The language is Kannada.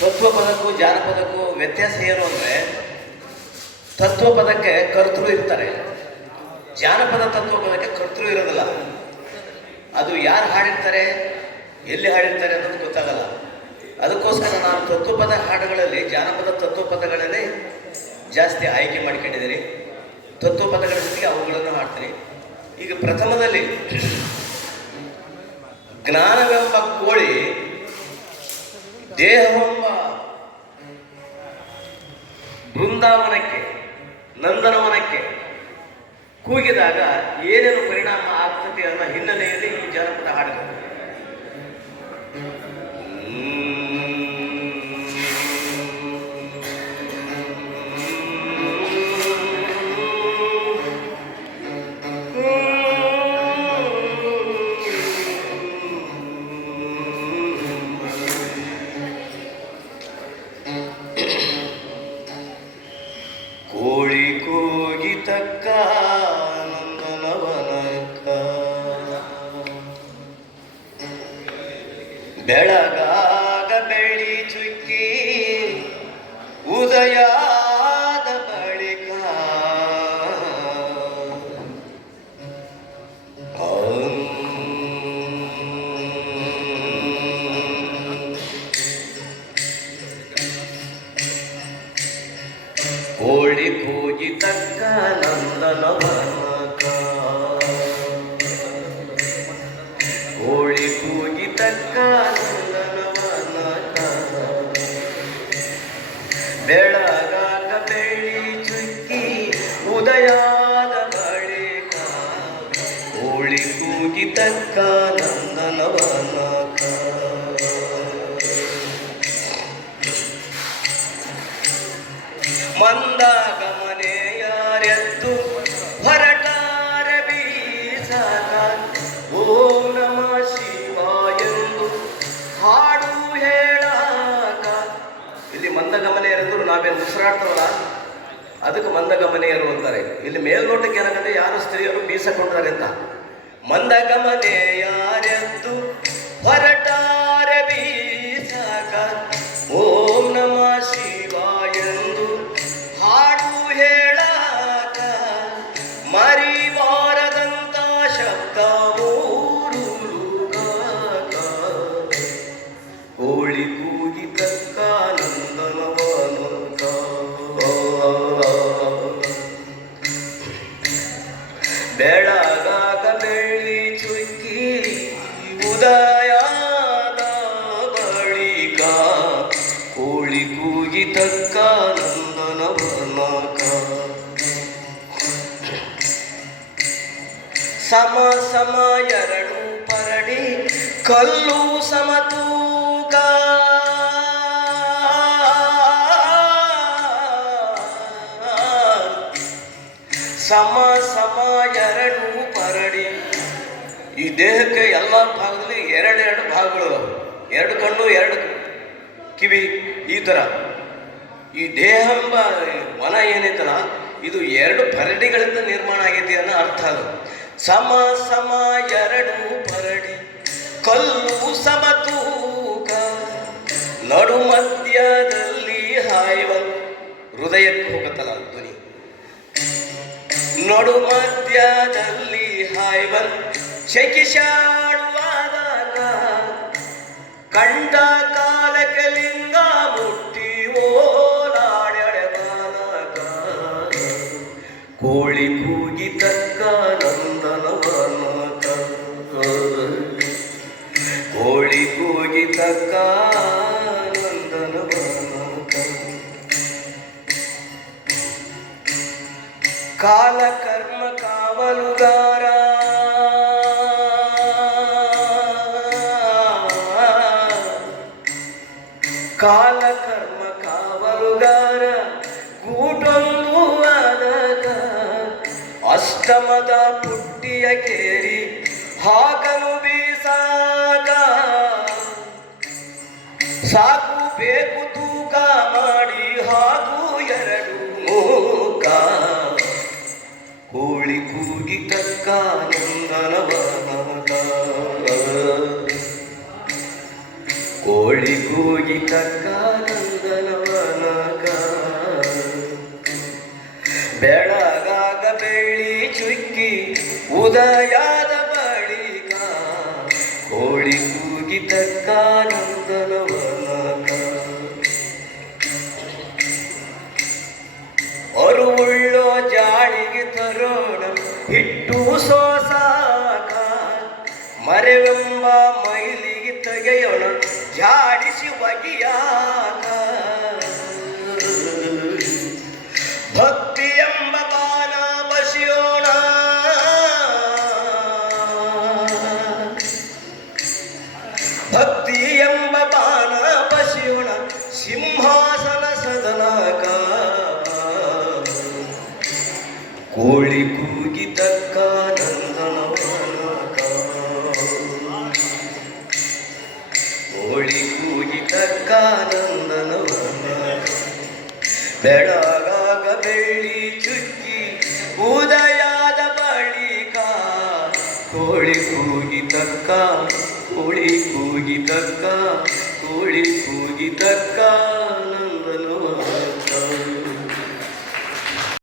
ತತ್ವಪದಕ್ಕೂ ಜಾನಪದಕ್ಕೂ ವ್ಯತ್ಯಾಸ ಏನು ಅಂದರೆ ತತ್ವಪದಕ್ಕೆ ಕರ್ತೃ ಇರ್ತಾರೆ. ಜಾನಪದ ತತ್ವಪದಕ್ಕೆ ಕರ್ತೃ ಇರೋದಿಲ್ಲ. ಅದು ಯಾರು ಹಾಡಿರ್ತಾರೆ, ಎಲ್ಲಿ ಹಾಡಿರ್ತಾರೆ ಅನ್ನೋದು ಗೊತ್ತಾಗಲ್ಲ. ಅದಕ್ಕೋಸ್ಕರ ನಾನು ತತ್ವಪದ ಹಾಡುಗಳಲ್ಲಿ, ಜಾನಪದ ತತ್ವಪದಗಳನ್ನೇ ಜಾಸ್ತಿ ಆಯ್ಕೆ ಮಾಡ್ಕೊಂಡಿದ್ದೀನಿ. ತತ್ವಪದಗಳ ಜೊತೆಗೆ ಅವುಗಳನ್ನು ಹಾಡ್ತೀನಿ. ಈಗ ಪ್ರಥಮದಲ್ಲಿ ಜ್ಞಾನವೆಂಬ ಕೋಳಿ ದೇಹವೆಂಬ ಬೃಂದಾವನಕ್ಕೆ ನಂದನವನಕ್ಕೆ ಕೂಗಿದಾಗ ಏನೇನು ಪರಿಣಾಮ ಆಗ್ತದೆ ಅನ್ನೋ ಹಿನ್ನೆಲೆಯಲ್ಲಿ ಈ ಜಾನಪದ ಹಾಡುಗಳು. ಬೆಳಗಾಗ ಬೆಳಿ ಚುಕ್ಕಿ ಉದಯಾದ ಬಳಿಕ ಕೋಳಿ ಕೂಗಿ ತಕ್ಕ ನಂದನವನಕ ಬೆಳಗಾಗ ಬೆಳಿ ಚುಕ್ಕಿ ಉದಯಾದ ಬಳಿಕ ಕೋಳಿ ಕೂಗಿ ತಕ್ಕ ನಂದನವನಕ ಮಂದಾಗ ಅದಕ್ಕೆ ಮಂದಗಮನೆಯರು ಅಂತಾರೆ. ಇಲ್ಲಿ ಮೇಲ್ನೋಟಕ್ಕೆ ಏನಾಗುತ್ತೆ ಯಾರು ಸ್ತ್ರೀಯರು ಬೀಸಕೊಂಡ್ರೆ ಅಂತ. ಮಂದಗಮನೆ ಯಾರೆಂದು ಬೀಸಕ ಕೋಳಿ ಕೂಗಿ ತಕ್ಕ ನಂದನವನಕ ಸಮ ಸಮ ಎರಡು ಪರಡಿ ಕಲ್ಲು ಸಮತೂಕ ಸಮ ಸಮ ಎರಡು ಪರಡಿ ಈ ದೇಹಕ್ಕೆ ಎಲ್ಲ ಭಾಗದಲ್ಲಿ ಎರಡೆರಡು ಭಾಗಗಳು ಅದಾವು. ಎರಡು ಕಣ್ಣು, ಎರಡು ಕಿವಿ, ಈ ಥರ. ಈ ದೇಹ ಮನ ಏನೈತಲ್ಲ ಇದು ಎರಡು ಪರಡಿಗಳಿಂದ ನಿರ್ಮಾಣ ಆಗೈತಿ ಅನ್ನೋ ಅರ್ಥ ಅದು. ಸಮ ಸಮ, ಎರಡು ಪರಡಿ. ಕಲ್ಲು ಸಮತೂಕ ನಡು ಮಧ್ಯದಲ್ಲಿ ಹಾಯುವ ಹೃದಯಕ್ಕೆ ಹೋಗುತ್ತಲ್ಲ ಧ್ವನಿ. ನಡು ಮಧ್ಯದಲ್ಲಿ ಹಾಯುವ ಶಕಿಶಾಡುವಾದಾಗ ಕೋಳಿ ಕೂಗಿ ತಕ್ಕ ನಂದನವನಕ ಕೋಳಿ ಕೂಗಿ ತಕ್ಕ. ಕಾಲ ಕರ್ಮ ಕಾವಲುಗಾರ. ಕಾಲ ಅಷ್ಟಮದ ಪುಟ್ಟಿಯ ಕೇರಿ ಹಾಕಲು ಬೀಸಾಗ. ಸಾಕು ಬೇಕು ತೂಕ ಮಾಡಿ, ಹಾಗೂ ಎರಡು ಮೂಕ. ಕೋಳಿ ಕೂಗಿ ತಕ್ಕ ನಂದನವನಕ ಕೋಳಿ ಕೂಗಿ ಕಕ್ಕ ನಂದನವನಗ ಬೆಳಗಾಗ ಬೆಳ್ಳಿ ಚುಕ್ಕಿ ಉದಯಾದ ಬಳಿಕ ಕೋಳಿ ಕೂಗಿ ತಕ್ಕ ನಂದನವನಗ ಅರುವುಳ್ಳೋ ಜಾಳಿಗೆ ತರೋಣ, ಹಿಟ್ಟು ಸೋಸಾಕ. ಮರೆವೆಂಬ ಮೈಲಿಗೆ ತೆಗೆಯೋಣ, ಜಾಡಿಸಿ ಒಗಿಯಾಕ. ಕೋಳಿ ಕೂಗಿ ತಕ್ಕ ನಂದನವನಕ. ಕೋಳಿ ಕೂಗಿ ತಕ್ಕ ನಂದನವನಕ. ಬೆಳಗಾಗ ಬೆಳ್ಳಿ ಚುಕ್ಕಿ ಉದಯಾದ ಬಳಿಕ ಕೋಳಿ ಕೂಗಿ ತಕ್ಕ ಕೋಳಿ ಕೂಗಿ ತಕ್ಕ ಕೋಳಿ